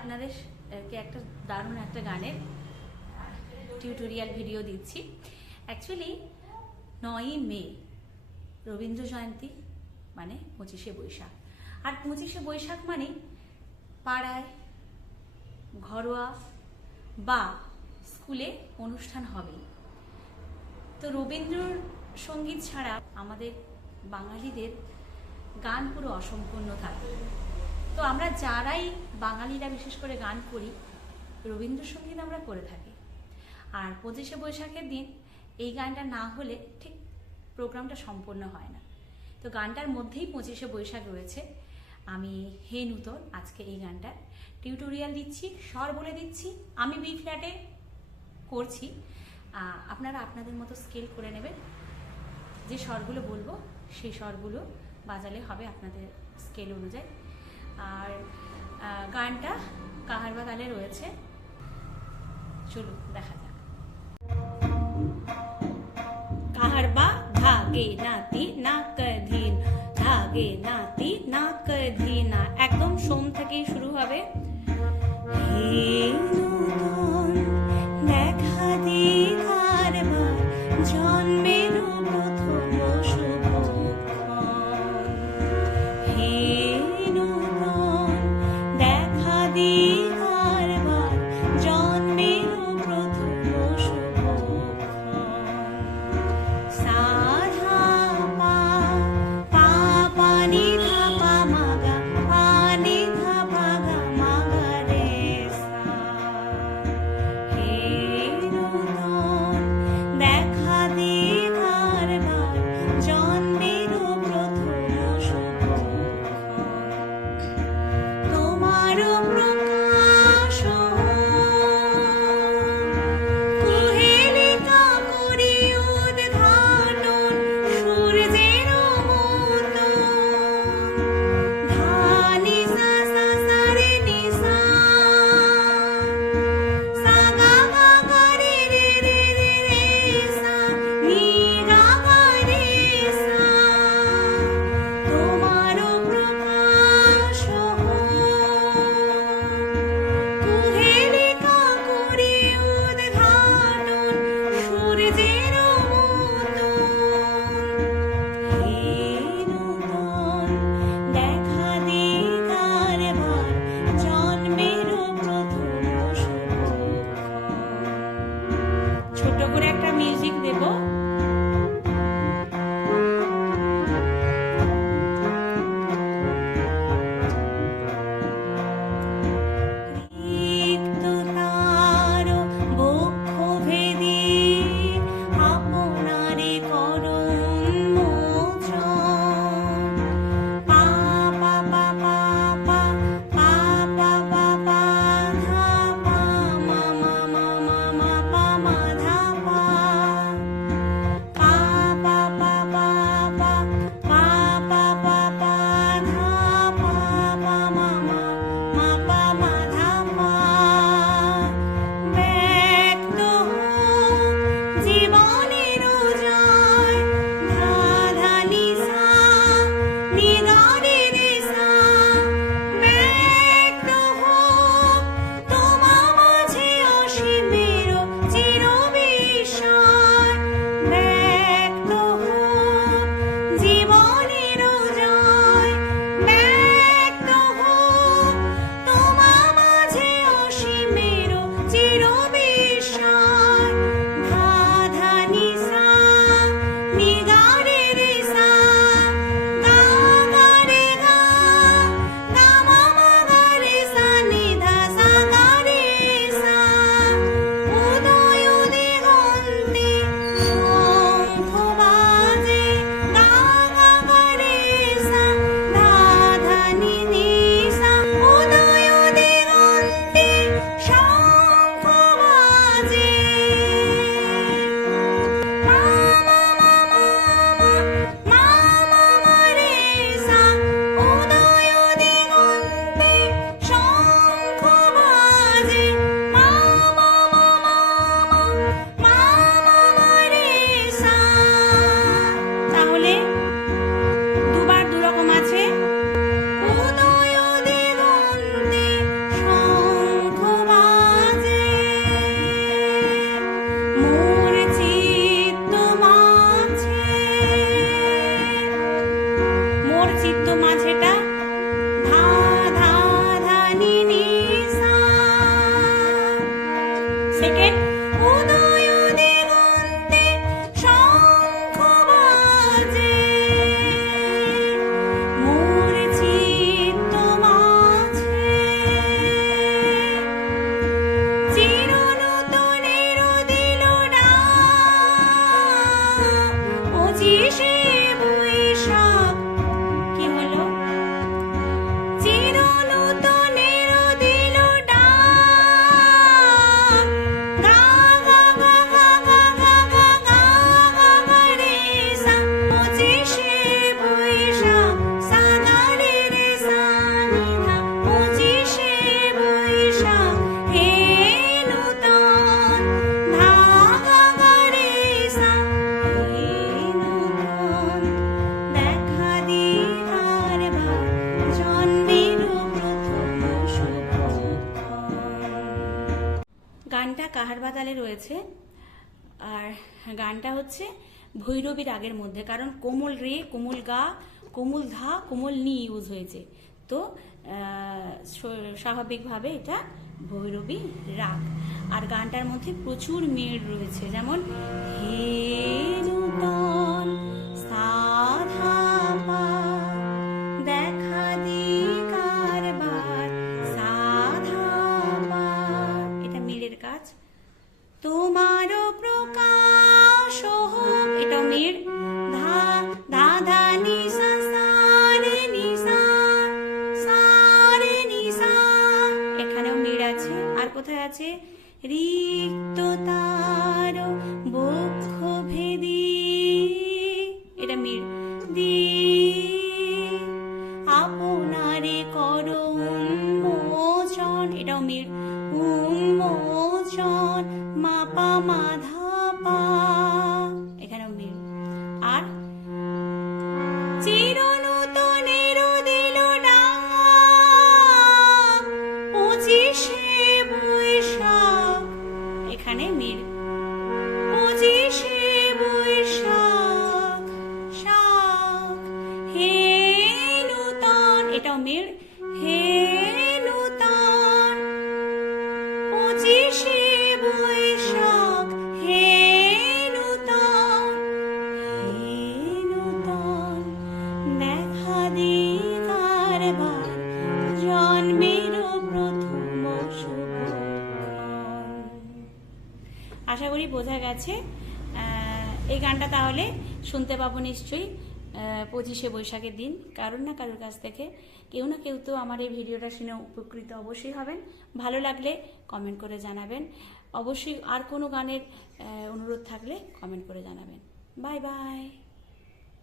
আপনাদেরকে একটা দারুণ একটা গানের টিউটোরিয়াল ভিডিও দিচ্ছি। অ্যাকচুয়ালি 9ই মে রবীন্দ্র জয়ন্তী, মানে 25শে বৈশাখ। আর 25শে বৈশাখ মানে পাড়ায় ঘরোয়া বা স্কুলে অনুষ্ঠান হবেই। তো রবীন্দ্র সঙ্গীত ছাড়া আমাদের বাঙালিদের গান পুরো অসম্পূর্ণ থাকে। তো আমরা যারাই বাঙালিরা বিশেষ করে গান করি, রবীন্দ্রসঙ্গীত আমরা করে থাকি। আর 25শে বৈশাখের দিন এই গানটা না হলে ঠিক প্রোগ্রামটা সম্পূর্ণ হয় না। তো গানটার মধ্যেই 25শে বৈশাখ রয়েছে। আমি হে নূতন আজকে এই গানটার টিউটোরিয়াল দিচ্ছি, স্বর বলে দিচ্ছি। আমি বি ফ্ল্যাটে করছি, আপনারা আপনাদের মতো স্কেল করে নেবেন। যে স্বরগুলো বলবো সেই স্বরগুলো বাজালে হবে আপনাদের স্কেল অনুযায়ী। আর গানটা কাহারবা তালে রয়েছে, চলুন দেখা যাক। কাহারবা ধাগে নাতি না কধিন, ধাগে নাতি না কধিনা, একদম সোম থেকেই শুরু হবে। হে নূতন দেখা দি কারবার, জন্মের প্রথম শুভক্ষণ। হে নূতন দেখা দি কারবার, জন্মের প্রথম শুভক্ষণ। সাধা পা পা পানি ধা পা মাগা, পানি ধা পা গা মাগা রে সা। গানটা কাহার বাতালে রয়েছে, আর গানটা হচ্ছে ভৈরবী রাগের মধ্যে, কারণ কোমল রে, কোমল গা, কোমল ধা, কোমল নি ইউজ হয়েছে, তো স্বাভাবিকভাবে এটা ভৈরবী রাগ। আর গানটার মধ্যে প্রচুর মেয়ের রয়েছে, যেমন হে নূতন সাধা পা, দেখা দি কারবার সাধা পা, এটা মেয়ের কাজ। তোমারও প্রকাশ হোক, এটাও মেয়ের, ধা ধা ধা নি সা সা রে নি সা, সা রে নি সা, এখানেও মেয়ের আছে। আর কোথায় আছে? রিক্ততার বক্ষ ভেদি, এটা মেয়ের, দি আপনারে করো উন্মোচন, এটাও মেয়ের, উন্মোচন মাপা মাধা পা, এখানেও মেয়ের। আর চিরনূতনের দিল ডাক, 25শে বৈশাখ, এখানে মেয়ের, 25শে বৈশাখ শাখ, হে নূতন, এটাও মেয়ের, হে নূতন 25শে বৈশাখ, হে নূতন, হে নূতন দেখা দি কারবার, জন্মের প্রথম শুভক্ষণ। আশা করি বোঝা গেছে। এই গানটা তাহলে শুনতে পাবো নিশ্চয়ই 25শে বৈশাখের দিন কারোর না কারোর কাছ থেকে। কেউ না কেউ তো আমার এই ভিডিওটা শুনে উপকৃত অবশ্যই হবেন। ভালো লাগলে কমেন্ট করে জানাবেন। অবশ্যই আর কোনো গানের অনুরোধ থাকলে কমেন্ট করে জানাবেন। Bye bye.